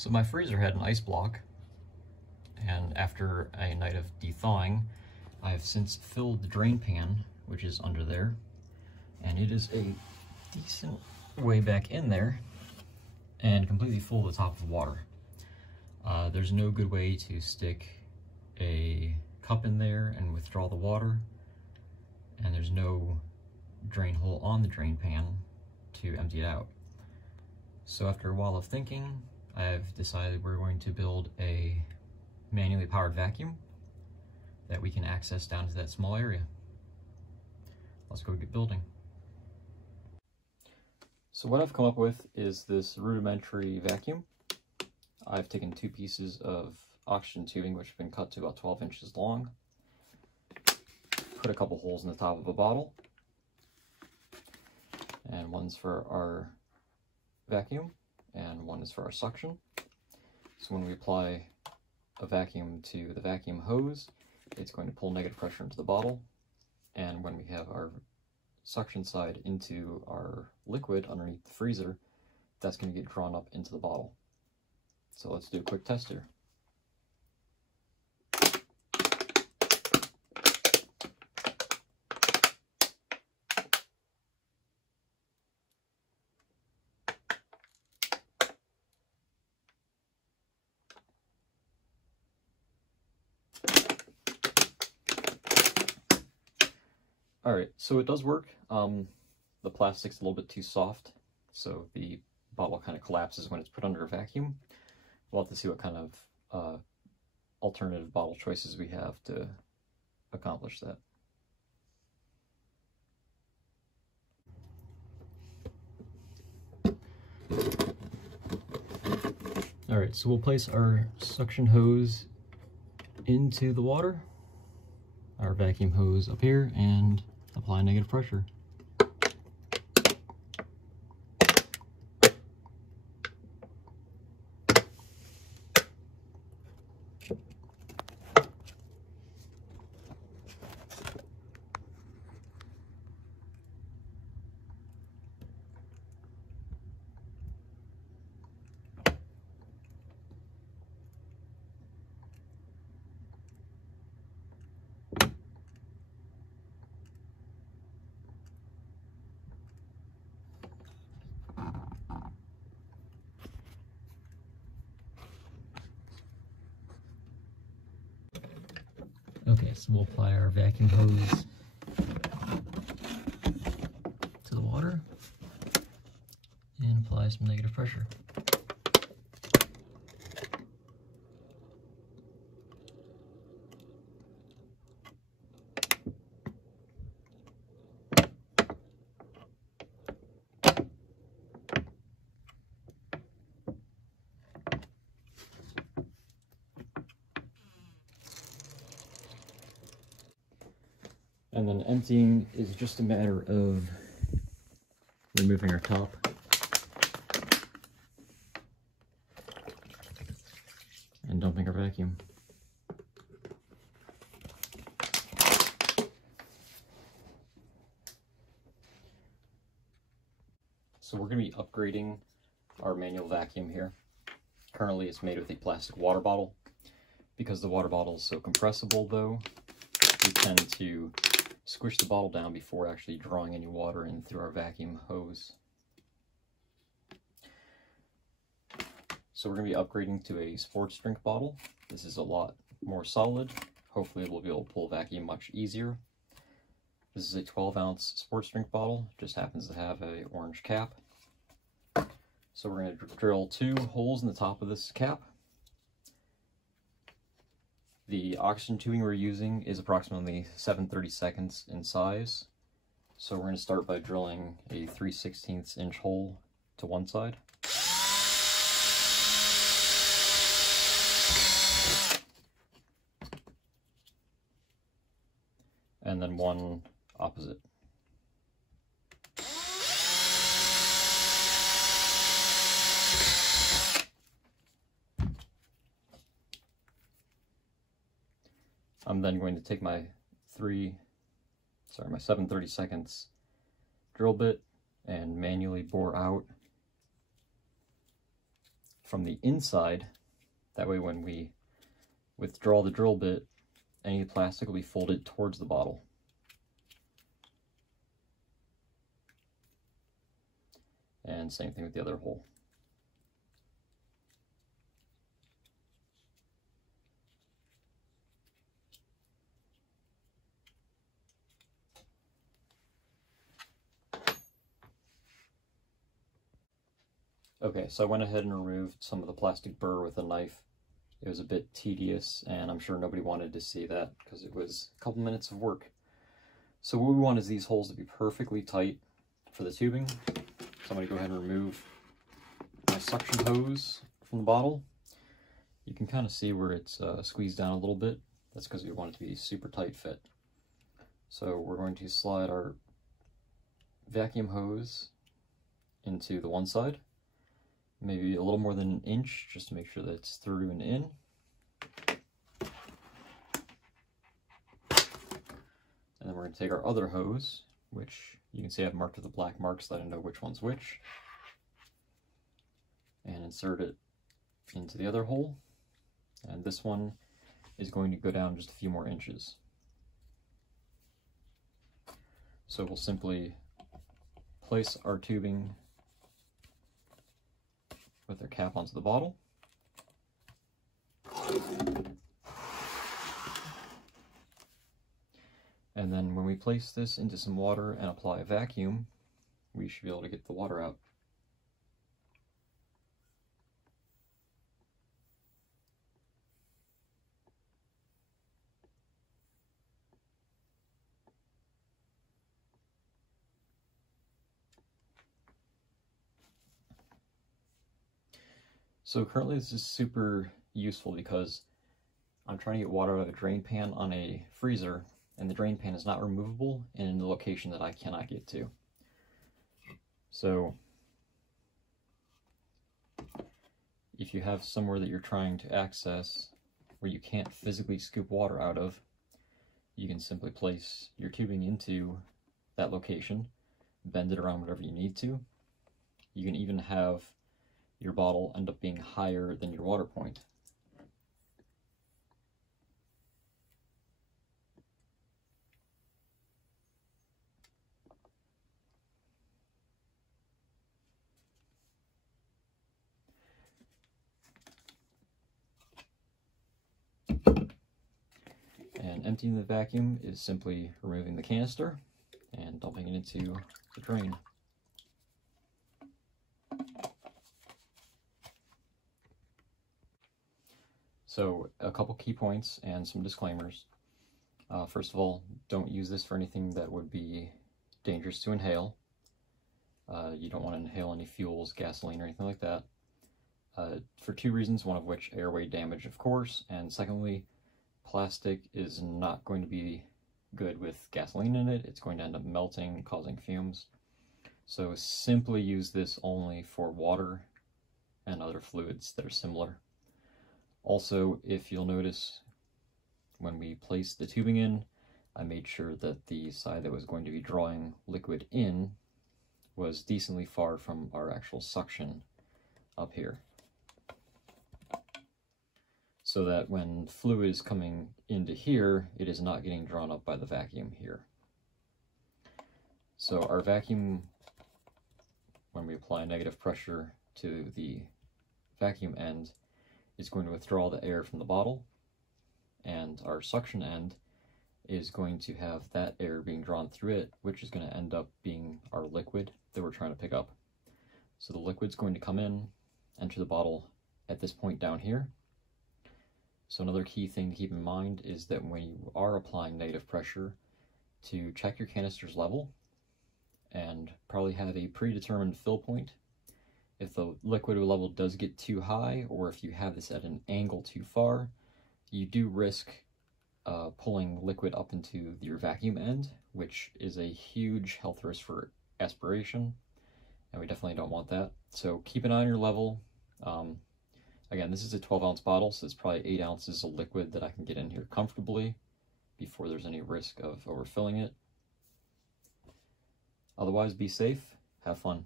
So my freezer had an ice block, and after a night of de-thawing, I have since filled the drain pan, which is under there, and it is a decent way back in there and completely full to the top of water. There's no good way to stick a cup in there and withdraw the water, and there's no drain hole on the drain pan to empty it out. So after a while of thinking, I've decided we're going to build a manually powered vacuum that we can access down to that small area. Let's go get building. So what I've come up with is this rudimentary vacuum. I've taken 2 pieces of oxygen tubing, which have been cut to about 12 inches long, put a couple holes in the top of a bottle, and one's for our vacuum and one is for our suction. So when we apply a vacuum to the vacuum hose, it's going to pull negative pressure into the bottle, and when we have our suction side into our liquid underneath the freezer, that's going to get drawn up into the bottle. So let's do a quick test here. Alright, so it does work. The plastic's a little bit too soft, so the bottle kind of collapses when it's put under a vacuum. We'll have to see what kind of alternative bottle choices we have to accomplish that. Alright, so we'll place our suction hose into the water, our vacuum hose up here, and apply negative pressure. Okay, so we'll apply our vacuum hose to the water and apply some negative pressure. And then emptying is just a matter of removing our top and dumping our vacuum. So we're going to be upgrading our manual vacuum here. Currently it's made with a plastic water bottle. Because the water bottle is so compressible though, we tend to squish the bottle down before actually drawing any water in through our vacuum hose. So we're going to be upgrading to a sports drink bottle. This is a lot more solid. Hopefully we'll be able to pull vacuum much easier. This is a 12-ounce sports drink bottle. Just happens to have an orange cap. So we're going to drill 2 holes in the top of this cap. The oxygen tubing we're using is approximately 7/32 in size. So we're going to start by drilling a 3/16 inch hole to one side. And then one opposite. I'm then going to take my 7/32 drill bit and manually bore out from the inside. That way when we withdraw the drill bit, any plastic will be folded towards the bottle. And same thing with the other hole. Okay, so I went ahead and removed some of the plastic burr with a knife. It was a bit tedious, and I'm sure nobody wanted to see that because it was a couple minutes of work. So what we want is these holes to be perfectly tight for the tubing. So I'm going to go ahead and remove my suction hose from the bottle. You can kind of see where it's squeezed down a little bit. That's because we want it to be super tight fit. So we're going to slide our vacuum hose into the one side, maybe a little more than an inch, just to make sure that it's through and in. And then we're going to take our other hose, which you can see I've marked with the black marks so that I know which one's which, and insert it into the other hole. And this one is going to go down just a few more inches. So we'll simply place our tubing with their cap onto the bottle. And then when we place this into some water and apply a vacuum, we should be able to get the water out. So currently this is super useful because I'm trying to get water out of a drain pan on a freezer, and the drain pan is not removable and in the location that I cannot get to. So if you have somewhere that you're trying to access where you can't physically scoop water out of, you can simply place your tubing into that location, bend it around whatever you need to. You can even have your bottle end up being higher than your water point. And emptying the vacuum is simply removing the canister and dumping it into the drain. So a couple key points and some disclaimers. First of all, don't use this for anything that would be dangerous to inhale. You don't want to inhale any fuels, gasoline, or anything like that. For two reasons, one of which airway damage, of course, and secondly, plastic is not going to be good with gasoline in it. It's going to end up melting, causing fumes. So simply use this only for water and other fluids that are similar. Also, if you'll notice, when we placed the tubing in, I made sure that the side that was going to be drawing liquid in was decently far from our actual suction up here, so that when fluid is coming into here, it is not getting drawn up by the vacuum here. So our vacuum, when we apply negative pressure to the vacuum end, is going to withdraw the air from the bottle, and our suction end is going to have that air being drawn through it, which is going to end up being our liquid that we're trying to pick up. So the liquid's going to come in, enter the bottle at this point down here. So another key thing to keep in mind is that when you are applying negative pressure, to check your canister's level and probably have a predetermined fill point. If the liquid level does get too high, or if you have this at an angle too far, you do risk pulling liquid up into your vacuum end, which is a huge health risk for aspiration, and we definitely don't want that. So keep an eye on your level. Again, this is a 12-ounce bottle, so it's probably 8 ounces of liquid that I can get in here comfortably before there's any risk of overfilling it. Otherwise, be safe, have fun.